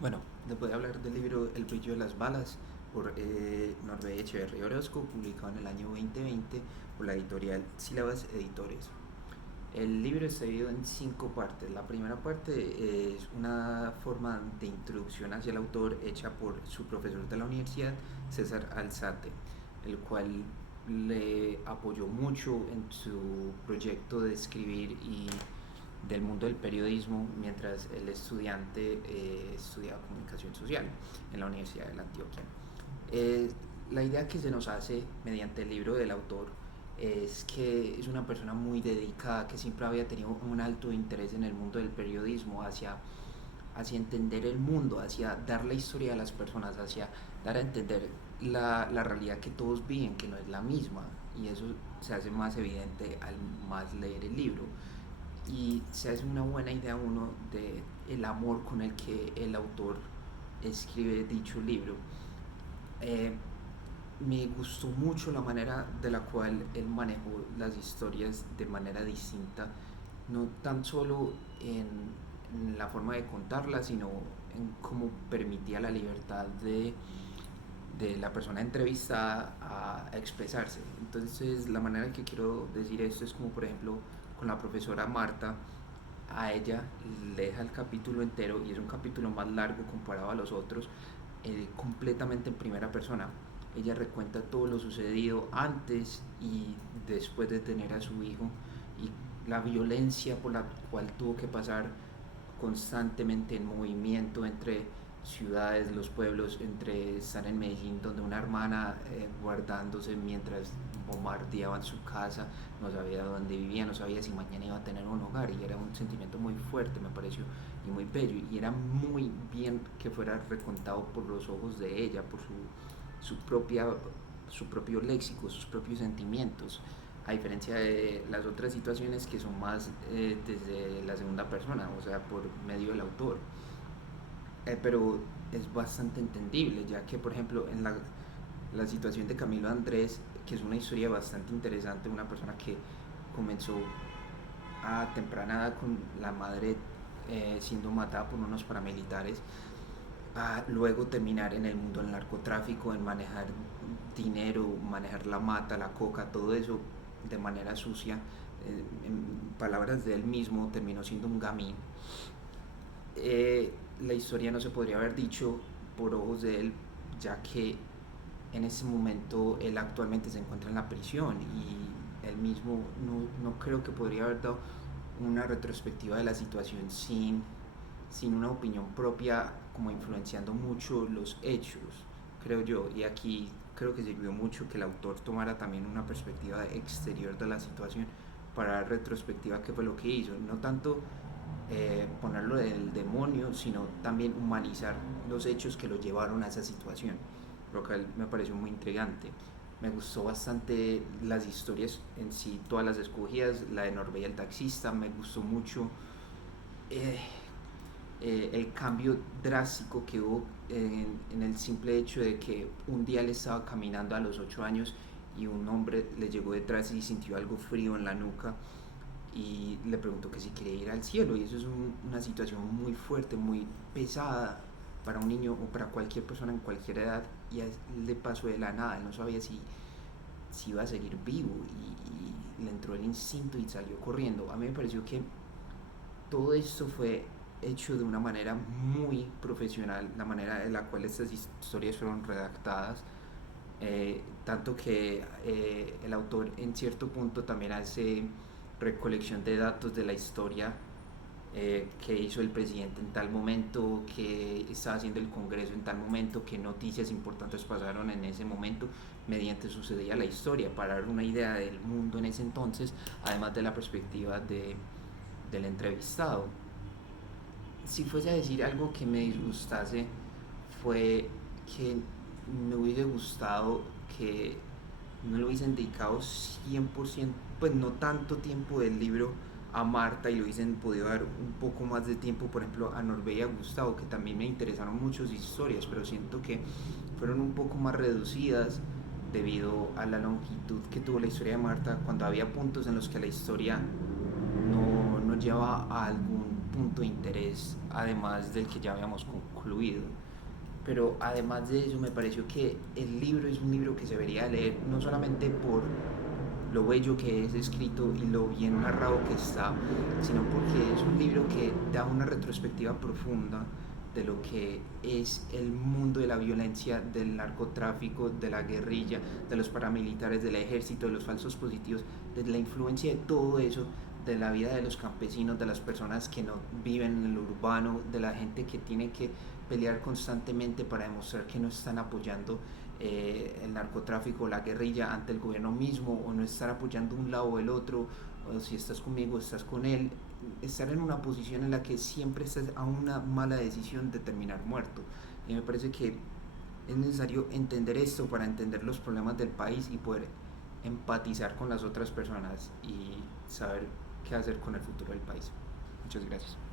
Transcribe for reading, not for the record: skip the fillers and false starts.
Bueno, después de hablar del libro El brillo de las balas por Norberto Echeverry Orozco, publicado en el año 2020 por la editorial Sílabas Editores. El libro está dividido en 5 partes. La primera parte es una forma de introducción hacia el autor hecha por su profesor de la universidad, César Alzate, el cual le apoyó mucho en su proyecto de escribir y del mundo del periodismo mientras el estudiante estudiaba comunicación social en la Universidad de la Antioquia. Eh, la idea que se nos hace mediante el libro del autor es que es una persona muy dedicada, que siempre había tenido un alto interés en el mundo del periodismo, hacia entender el mundo, hacia dar la historia a las personas, hacia dar a entender la realidad que todos viven, que no es la misma. Y eso se hace más evidente al más leer el libro. Y se hace una buena idea uno de el amor con el que el autor escribe dicho libro. Eh, Me gustó mucho la manera de la cual él manejó las historias de manera distinta, no tan solo en la forma de contarlas, sino en cómo permitía la libertad de la persona entrevistada a expresarse. Entonces, la manera en que quiero decir esto es como, por ejemplo, con la profesora Marta, a ella le deja el capítulo entero y es un capítulo más largo comparado a los otros, completamente en primera persona. Ella recuenta todo lo sucedido antes y después de tener a su hijo y la violencia por la cual tuvo que pasar constantemente en movimiento entre ciudades, los pueblos, entre estar en Medellín donde una hermana guardándose mientras bombardeaban su casa, no sabía dónde vivía, no sabía si mañana iba a tener un hogar y era un sentimiento muy fuerte me pareció y muy bello y era muy bien que fuera recontado por los ojos de ella, por su, propia, su propio léxico, sus propios sentimientos, a diferencia de las otras situaciones que son más desde la segunda persona, o sea, por medio del autor. Pero es bastante entendible, ya que, por ejemplo, en la situación de Camilo Andrés, que es una historia bastante interesante, una persona que comenzó a temprana edad con la madre siendo matada por unos paramilitares, a luego terminar en el mundo del narcotráfico, en manejar dinero, manejar la mata, la coca, todo eso de manera sucia. En palabras de él mismo, terminó siendo un gamín. La historia no se podría haber dicho por ojos de él, ya que en ese momento él actualmente se encuentra en la prisión y él mismo no creo que podría haber dado una retrospectiva de la situación sin una opinión propia, como influenciando mucho los hechos, creo yo. Y aquí creo que sirvió mucho que el autor tomara también una perspectiva exterior de la situación para dar retrospectiva qué fue lo que hizo. No tanto ponerlo del demonio, sino también humanizar los hechos que lo llevaron a esa situación, lo cual me pareció muy intrigante. Me gustó bastante las historias en sí, todas las escogidas, la de Norbey el taxista, me gustó mucho eh, el cambio drástico que hubo en el simple hecho de que un día él estaba caminando a los 8 años y un hombre le llegó detrás y sintió algo frío en la nuca y le preguntó que si quería ir al cielo y eso es una situación muy fuerte, muy pesada para un niño o para cualquier persona en cualquier edad y a él le pasó de la nada, él no sabía si iba a seguir vivo y le entró el instinto y salió corriendo. A mí me pareció que todo esto fue hecho de una manera muy profesional, la manera en la cual estas historias fueron redactadas, tanto que el autor en cierto punto también hace recolección de datos de la historia que hizo el presidente en tal momento, que estaba haciendo el Congreso en tal momento, qué noticias importantes pasaron en ese momento, mediante sucedía la historia, para dar una idea del mundo en ese entonces, además de la perspectiva del entrevistado. Si fuese a decir algo que me disgustase, fue que me hubiese gustado que no le hubiesen dedicado 100%, pues no tanto tiempo del libro a Marta y le hubiesen podido dar un poco más de tiempo, por ejemplo, a Norbert y a Gustavo, que también me interesaron muchas historias, pero siento que fueron un poco más reducidas debido a la longitud que tuvo la historia de Marta, cuando había puntos en los que la historia no lleva a algún punto de interés, además del que ya habíamos concluido. Pero además de eso me pareció que el libro es un libro que se debería leer no solamente por lo bello que es escrito y lo bien narrado que está, sino porque es un libro que da una retrospectiva profunda de lo que es el mundo de la violencia, del narcotráfico, de la guerrilla, de los paramilitares, del ejército, de los falsos positivos, de la influencia de todo eso, de la vida de los campesinos, de las personas que no viven en lo urbano, de la gente que tiene que pelear constantemente para demostrar que no están apoyando el narcotráfico, la guerrilla ante el gobierno mismo, o no estar apoyando un lado o el otro, o si estás conmigo, estás con él, estar en una posición en la que siempre estás a una mala decisión de terminar muerto. Y me parece que es necesario entender esto para entender los problemas del país y poder empatizar con las otras personas y saber qué hacer con el futuro del país. Muchas gracias.